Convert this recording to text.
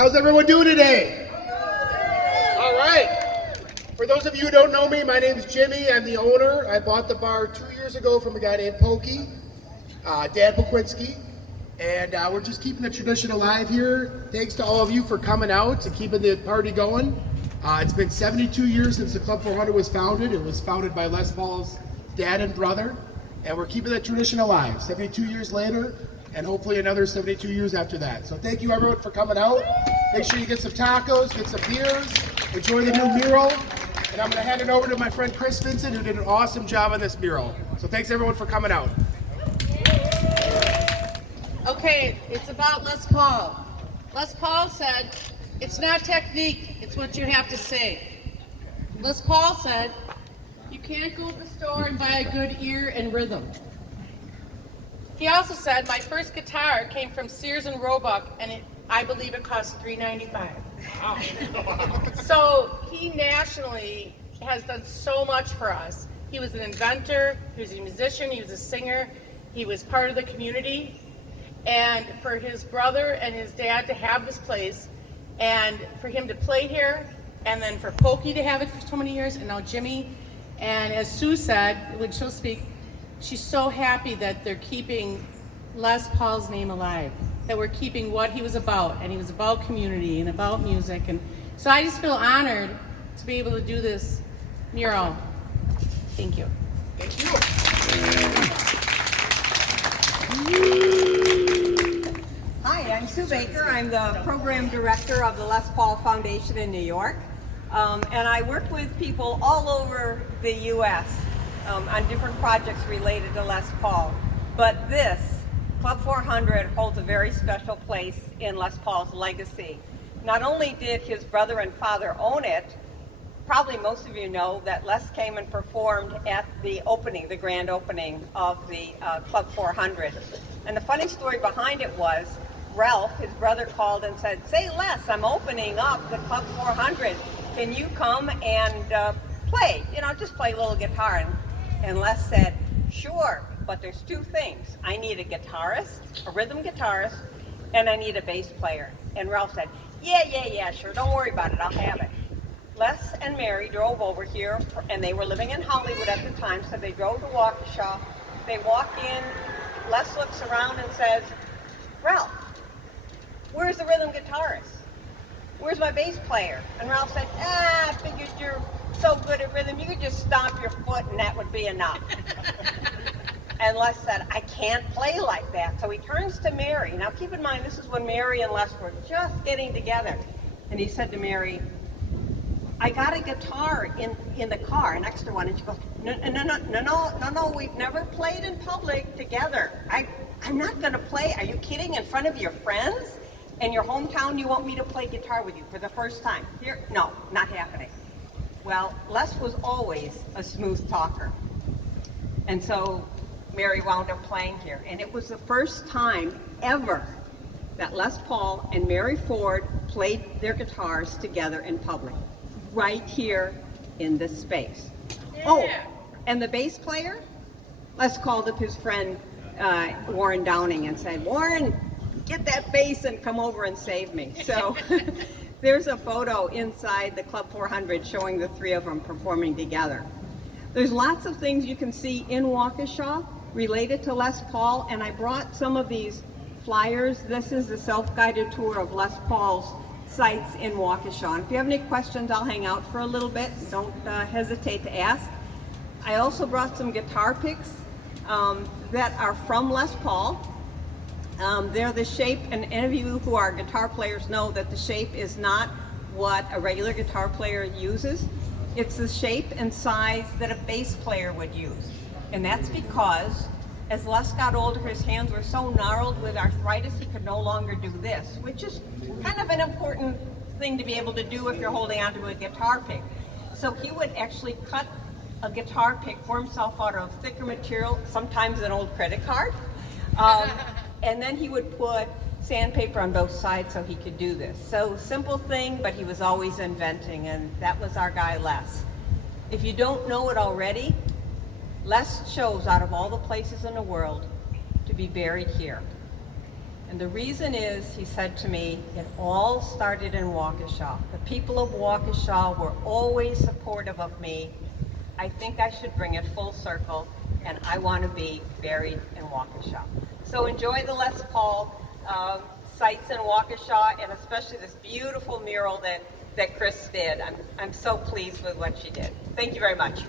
How's everyone doing today? All right. For those of you who don't know me, my name's Jimmy. I'm the owner. I bought the bar 2 years ago from a guy named Pokey, Dan Pokwinski. And we're just keeping the tradition alive here. Thanks to all of you for coming out and keeping the party going. It's been 72 years since the Club 400 was founded. It was founded by Les Paul's dad and brother. And we're keeping that tradition alive 72 years later, and hopefully another 72 years after that. So thank you everyone for coming out. Make sure you get some tacos, get some beers, enjoy the new mural. And I'm gonna hand it over to my friend Chris Vincent, who did an awesome job on this mural. So thanks everyone for coming out. Okay, it's about Les Paul. Les Paul said, it's not technique, it's what you have to say. Les Paul said, you can't go to the store and buy a good ear and rhythm. He also said, my first guitar came from Sears and Roebuck, and I believe it cost $3.95. Wow. So he nationally has done so much for us. He was an inventor, he was a musician, he was a singer, he was part of the community. And for his brother and his dad to have this place, and for him to play here, and then for Pokey to have it for so many years, and now Jimmy. And as Sue said, when she'll speak, she's so happy that they're keeping Les Paul's name alive, that we're keeping what he was about, and he was about community and about music. And so I just feel honored to be able to do this mural. Thank you. Thank you. Hi, I'm Sue Baker. I'm the program director of the Les Paul Foundation in New York. And I work with people all over the U.S. On different projects related to Les Paul. But this, Club 400, holds a very special place in Les Paul's legacy. Not only did his brother and father own it, probably most of you know that Les came and performed at the opening, the grand opening of the Club 400. And the funny story behind it was, Ralph, his brother, called and said, say Les, I'm opening up the Club 400. Can you come and play? You know, just play a little guitar. And Les said, sure, but there's two things. I need a guitarist, a rhythm guitarist, and I need a bass player. And Ralph said, yeah, sure, don't worry about it, I'll have it. Les and Mary drove over here, and they were living in Hollywood at the time, so they drove to Waukesha. They walk in, Les looks around and says, Ralph, where's the rhythm guitarist? Where's my bass player? And Ralph said, I figured you're so good at rhythm, you could just stomp your foot and that would be enough. And Les said, I can't play like that. So he turns to Mary. Now keep in mind, this is when Mary and Les were just getting together. And he said to Mary, I got a guitar in the car, an extra one. And she goes, no, we've never played in public together. I'm not gonna play. Are you kidding? In front of your friends? In your hometown, you want me to play guitar with you for the first time? Here, no, not happening. Well, Les was always a smooth talker. And so Mary wound up playing here. And it was the first time ever that Les Paul and Mary Ford played their guitars together in public, right here in this space. Yeah. Oh, and the bass player? Les called up his friend Warren Downing and said, Warren, get that bass and come over and save me. So there's a photo inside the Club 400 showing the three of them performing together. There's lots of things you can see in Waukesha related to Les Paul, and I brought some of these flyers. This is the self-guided tour of Les Paul's sites in Waukesha. And if you have any questions, I'll hang out for a little bit. Don't hesitate to ask. I also brought some guitar picks that are from Les Paul. They're the shape, and any of you who are guitar players know that the shape is not what a regular guitar player uses. It's the shape and size that a bass player would use. And that's because as Les got older, his hands were so gnarled with arthritis, he could no longer do this, which is kind of an important thing to be able to do if you're holding onto a guitar pick. So he would actually cut a guitar pick for himself out of thicker material, sometimes an old credit card. And then he would put sandpaper on both sides so he could do this. So simple thing, but he was always inventing, and that was our guy Les. If you don't know it already, Les chose out of all the places in the world to be buried here. And the reason is, he said to me, it all started in Waukesha. The people of Waukesha were always supportive of me. I think I should bring it full circle, and I want to be buried in Waukesha. So enjoy the Les Paul sites in Waukesha, and especially this beautiful mural that Chris did. I'm so pleased with what she did. Thank you very much.